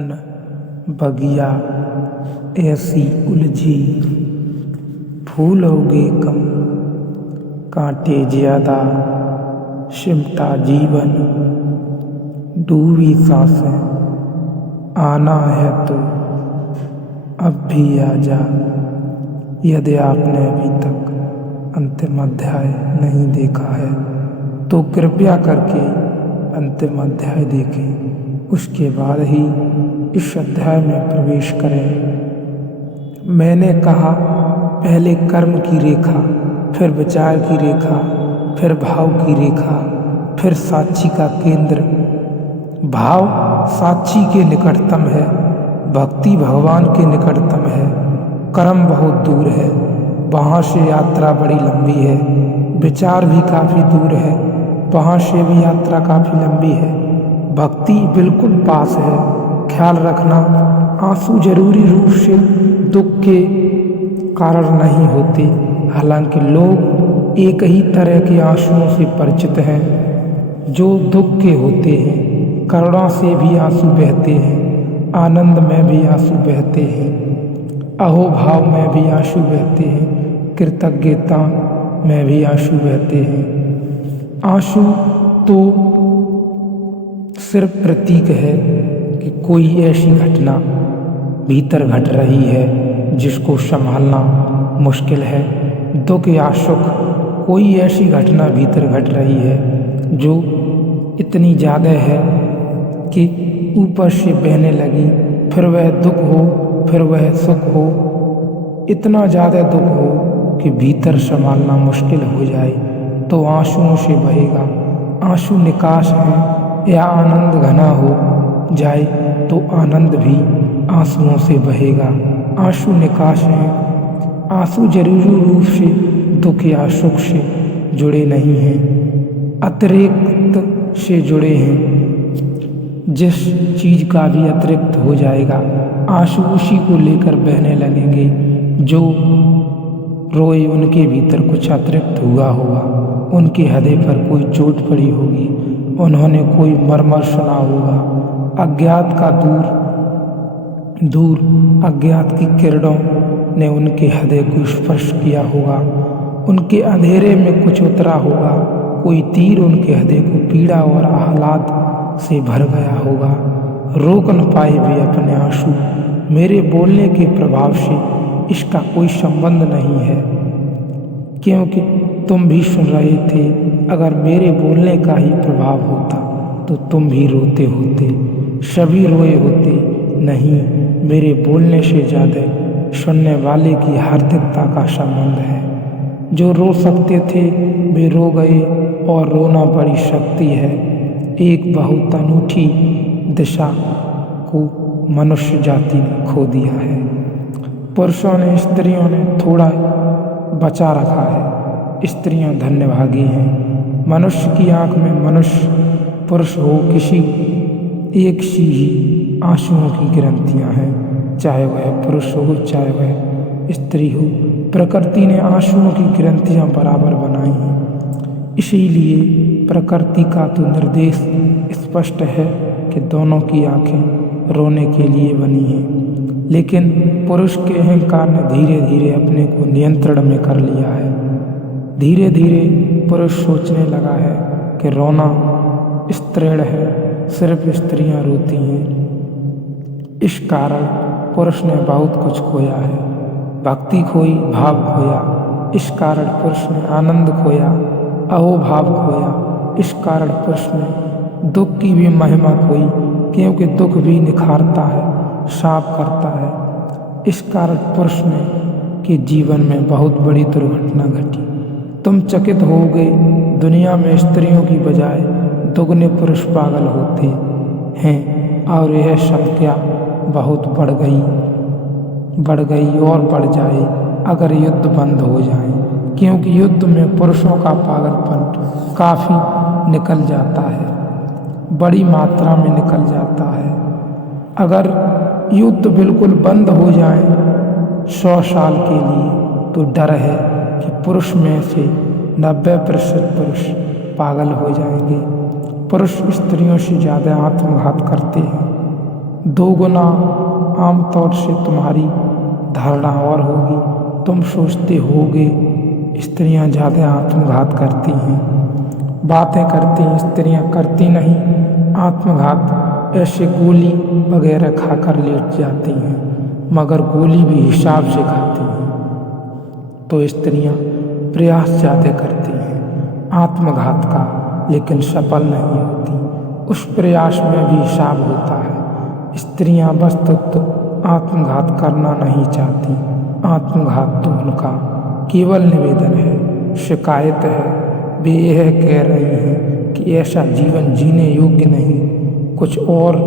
मन बगिया ऐसी उलझी, फूल उगे कम कांटे ज्यादा, सिमटा जीवन डूबी सांसें। आना है तो अब भी आ जा, यदि आपने अभी तक अंतिम अध्याय नहीं देखा है तो कृपया करके अंतिम अध्याय देखें, उसके बाद ही इस अध्याय में प्रवेश करें। मैंने कहा पहले कर्म की रेखा, फिर विचार की रेखा, फिर भाव की रेखा, फिर साक्षी का केंद्र। भाव साक्षी के निकटतम है, भक्ति भगवान के निकटतम है, कर्म बहुत दूर है, वहाँ से यात्रा बड़ी लंबी है। विचार भी काफ़ी दूर है, वहाँ से भी यात्रा काफ़ी लंबी है। भक्ति बिल्कुल पास है। ख्याल रखना, आंसू जरूरी रूप से दुख के कारण नहीं होते। हालांकि लोग एक ही तरह के आंसुओं से परिचित हैं जो दुख के होते हैं। करुणा से भी आंसू बहते हैं, आनंद में भी आंसू बहते हैं, अहोभाव में भी आंसू बहते हैं, कृतज्ञता में भी आंसू बहते हैं। आंसू तो सिर्फ प्रतीक है कि कोई ऐसी घटना भीतर घट रही है जिसको संभालना मुश्किल है। दुख या सुख, कोई ऐसी घटना भीतर घट रही है जो इतनी ज़्यादा है कि ऊपर से बहने लगी, फिर वह दुख हो, फिर वह सुख हो, इतना ज़्यादा दुख हो कि भीतर संभालना मुश्किल हो जाए तो आंसुओं से बहेगा। आंसू निकास है, या आनंद घना हो जाए तो आनंद भी आंसुओं से बहेगा। आंसू निकास है। आंसू जरूरी रूप से दुख या सुख से जुड़े नहीं हैं, अतिरिक्त से जुड़े हैं। जिस चीज़ का भी अतिरिक्त हो जाएगा, आंसू उसी को लेकर बहने लगेंगे। जो रोए उनके भीतर कुछ अतिरिक्त हुआ होगा, उनके हृदय पर कोई चोट पड़ी होगी, उन्होंने कोई मर्मर सुना होगा। अज्ञात का दूर अज्ञात की किरणों ने उनके हृदय को स्पर्श किया होगा, उनके अंधेरे में कुछ उतरा होगा। कोई तीर उनके हृदय को पीड़ा और आह्लाद से भर गया होगा। रोक न पाए भी अपने आंसू। मेरे बोलने के प्रभाव से इसका कोई संबंध नहीं है, क्योंकि तुम भी सुन रहे थे। अगर मेरे बोलने का ही प्रभाव होता तो तुम भी रोते होते, सभी रोए होते। नहीं, मेरे बोलने से ज़्यादा सुनने वाले की हार्दिकता का संबंध है। जो रो सकते थे वे रो गए, और रोना बड़ी शक्ति है। एक बहुत अनूठी दिशा को मनुष्य जाति ने खो दिया है। पुरुषों ने, स्त्रियों ने थोड़ा बचा रखा है। स्त्रियां धन्यभागी हैं। मनुष्य की आंख में मनुष्य, पुरुष हो किसी एक सी ही आंसुओं की ग्रंथियां हैं, चाहे वह पुरुष हो चाहे वह स्त्री हो। प्रकृति ने आंसुओं की ग्रंथियां बराबर बनाई हैं। इसीलिए प्रकृति का तो निर्देश स्पष्ट है कि दोनों की आंखें रोने के लिए बनी हैं। लेकिन पुरुष के अहंकार ने धीरे धीरे अपने को नियंत्रण में कर लिया है। धीरे धीरे पुरुष सोचने लगा है कि रोना स्त्रीण है, सिर्फ स्त्रियां रोती हैं। इस कारण पुरुष ने बहुत कुछ खोया है। भक्ति खोई, भाव खोया। इस कारण पुरुष ने आनंद खोया, अहोभाव खोया। इस कारण पुरुष ने दुख की भी महिमा खोई, क्योंकि दुख भी निखारता है, साफ करता है। इस कारण पुरुष ने के जीवन में बहुत बड़ी दुर्घटना घटी। तुम चकित हो गए, दुनिया में स्त्रियों की बजाय दुगने पुरुष पागल होते हैं, और यह संख्या बहुत बढ़ गई और बढ़ जाए अगर युद्ध बंद हो जाए, क्योंकि युद्ध में पुरुषों का पागलपन काफ़ी निकल जाता है, बड़ी मात्रा में निकल जाता है। अगर युद्ध बिल्कुल बंद हो जाए 100 साल के लिए, तो डर है कि पुरुष में से 90% पुरुष पागल हो जाएंगे। पुरुष स्त्रियों से ज़्यादा आत्मघात करते हैं। दो गुना आमतौर से तुम्हारी धारणा और होगी। तुम सोचते होगे स्त्रियां ज़्यादा आत्मघात करती हैं। बातें करती हैं, स्त्रियां करती नहीं आत्मघात। ऐसे गोली वगैरह खाकर लेट जाती हैं, मगर गोली भी हिसाब से खाती हैं। तो स्त्रियां प्रयास ज़्यादा करती हैं आत्मघात का, लेकिन सफल नहीं होती। उस प्रयास में भी हिसाब होता है। स्त्रियां वस्तुतः आत्मघात करना नहीं चाहती। आत्मघात तो उनका केवल निवेदन है, शिकायत है। वे यह कह रही हैं कि ऐसा जीवन जीने योग्य नहीं, कुछ और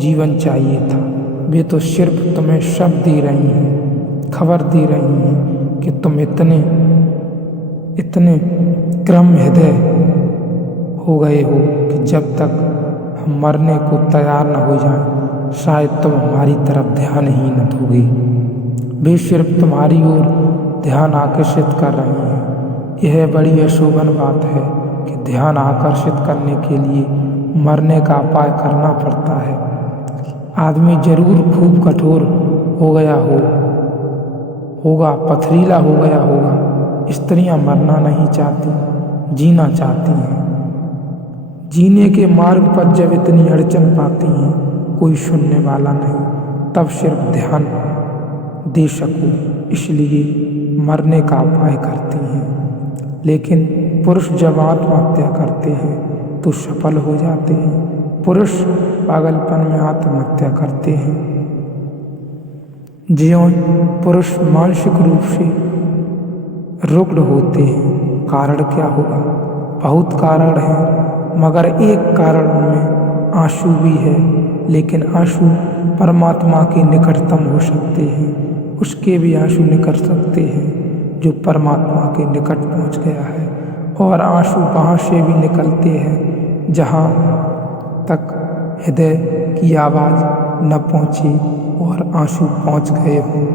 जीवन चाहिए था। वे तो सिर्फ तुम्हें शब्द दे रही हैं, खबर दे रही हैं कि तुम इतने क्रम हृदय हो गए हो कि जब तक हम मरने को तैयार न हो जाएं, शायद तुम हमारी तरफ ध्यान ही न दोगे। वे सिर्फ तुम्हारी ओर ध्यान आकर्षित कर रही हैं। यह बड़ी अशोभन बात है कि ध्यान आकर्षित करने के लिए मरने का उपाय करना पड़ता है। आदमी जरूर खूब कठोर हो गया होगा, पथरीला हो गया होगा। स्त्रियां मरना नहीं चाहती, जीना चाहती हैं। जीने के मार्ग पर जब इतनी अड़चन पाती हैं, कोई सुनने वाला नहीं, तब सिर्फ ध्यान दे सको इसलिए मरने का उपाय करती हैं। लेकिन पुरुष जब आत्महत्या करते हैं तो सफल हो जाते हैं। पुरुष पागलपन में आत्महत्या करते हैं। ज्यों पुरुष मानसिक रूप से रुग्ण होते हैं। कारण क्या होगा? बहुत कारण हैं, मगर एक कारण उनमें आंसू भी है। लेकिन आंसू परमात्मा के निकटतम हो सकते हैं। उसके भी आंसू निकल सकते हैं जो परमात्मा के निकट पहुंच गया है। और आंसू वहाँ से भी निकलते हैं जहाँ तक हृदय की आवाज़ न पहुँचे और आंसू पहुँच गए हों।